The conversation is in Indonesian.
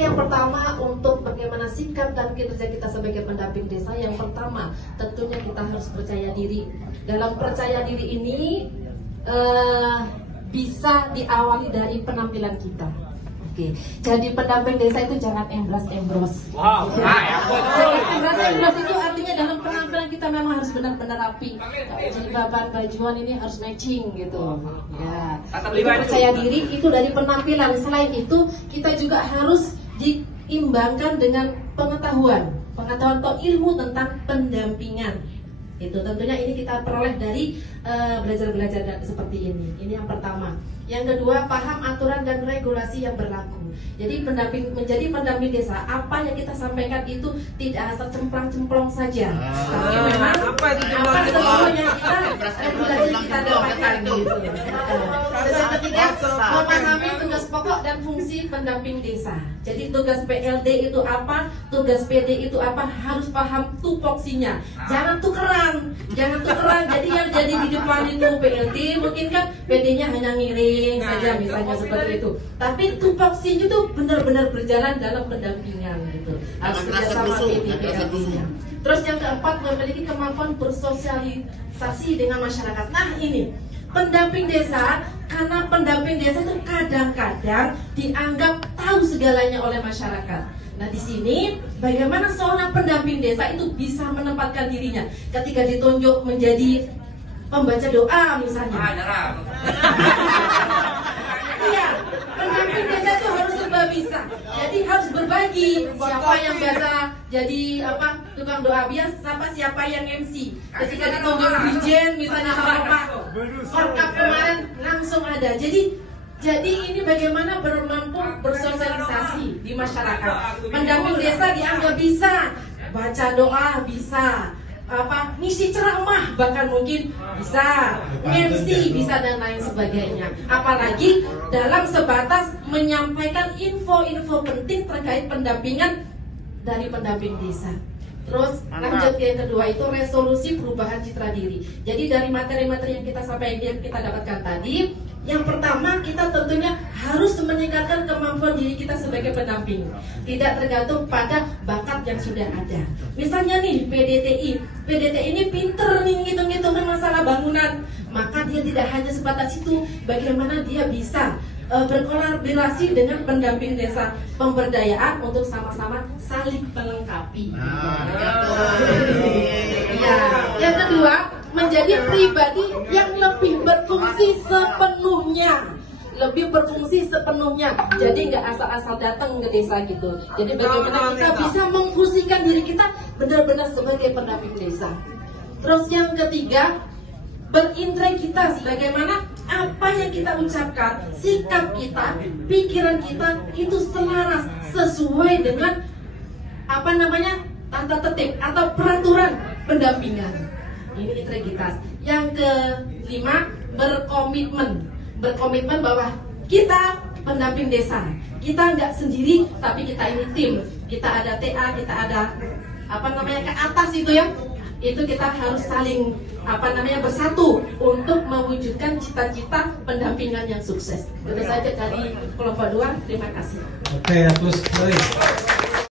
Jadi yang pertama, untuk bagaimana sikap dan kinerja kita sebagai pendamping desa, yang pertama tentunya kita harus percaya diri. Dalam percaya diri ini bisa diawali dari penampilan kita. Oke, jadi pendamping desa itu jangan embros-embros. Wow, Embros-embros itu artinya dalam penampilan kita memang harus benar-benar rapi. Jilbaban, bajuan ini harus matching gitu. Ya. Itu percaya diri itu dari penampilan. Selain itu kita juga harus diimbangkan dengan pengetahuan atau ilmu tentang pendampingan. Itu tentunya ini kita peroleh dari belajar-belajar seperti ini. Ini yang pertama. Yang kedua, paham aturan dan regulasi yang berlaku. Jadi menjadi pendamping desa, apa yang kita sampaikan itu tidak asal cemplang-cemplong saja. Tapi memang apa semuanya kita regulasi kita dapatkan gitu. Terus yang ketiga, memahami tugas pokok dan fungsi pendamping desa. Jadi tugas PLD itu apa, tugas PD itu apa, harus paham tupoksinya. Jangan tukeran. Jadi yang jadi di depan itu PLD, mungkin kan PD-nya hanya ngiring saja misalnya seperti itu. Tapi tupoksinya itu benar-benar berjalan dalam pendampingan gitu. Harus kerjasama PD-nya. Terus yang keempat, memiliki kemampuan bersosialisasi dengan masyarakat. Nah ini pendamping desa, karena pendamping desa itu kadang-kadang dianggap tahu segalanya oleh masyarakat. Nah di sini bagaimana seorang pendamping desa itu bisa menempatkan dirinya ketika ditunjuk menjadi pembaca doa misalnya. Iya, pendamping desa itu harus serba bisa. Jadi harus berbagi. Siapa yang biasa jadi tukang doa biasa, siapa yang MC. Ketika ditunjuk Brigjen misalnya sama Pak Forkap kemarin langsung ada. Jadi ini bagaimana mampu bersosialisasi di masyarakat. Pendamping desa dianggap bisa baca doa, bisa ngisi ceramah, bahkan mungkin bisa MC, bisa dan lain sebagainya. Apalagi dalam sebatas menyampaikan info-info penting terkait pendampingan dari pendamping desa. Terus lanjut yang kedua itu resolusi perubahan citra diri. Jadi dari materi-materi yang kita sampaikan, yang kita dapatkan tadi, yang pertama kita tentunya harus meningkatkan kemampuan diri kita sebagai pendamping. Tidak tergantung pada bakat yang sudah ada. Misalnya nih PDTI ini pinter nih ngitung-ngitungin masalah bangunan. Maka dia tidak hanya sebatas itu, bagaimana dia bisa berkolaborasi dengan pendamping desa, pemberdayaan untuk sama-sama saling melengkapi. Ya, yang kedua, menjadi pribadi yang lebih berfungsi sepenuhnya. Jadi nggak asal-asal datang ke desa gitu. Jadi bagaimana kita bisa memfungsikan diri kita benar-benar sebagai pendamping desa. Terus yang ketiga, berintegritas. Bagaimana apa yang kita ucapkan, sikap kita, pikiran kita itu selaras sesuai dengan tata tertib atau peraturan pendampingan. Ini integritas. Yang kelima, berkomitmen bahwa kita pendamping desa, kita nggak sendiri, tapi kita ini tim. Kita ada TA, kita ada ke atas itu ya. Itu kita harus saling bersatu untuk mewujudkan cita-cita pendampingan yang sukses. Itu saja dari kelompok 2. Terima kasih. Oke, terus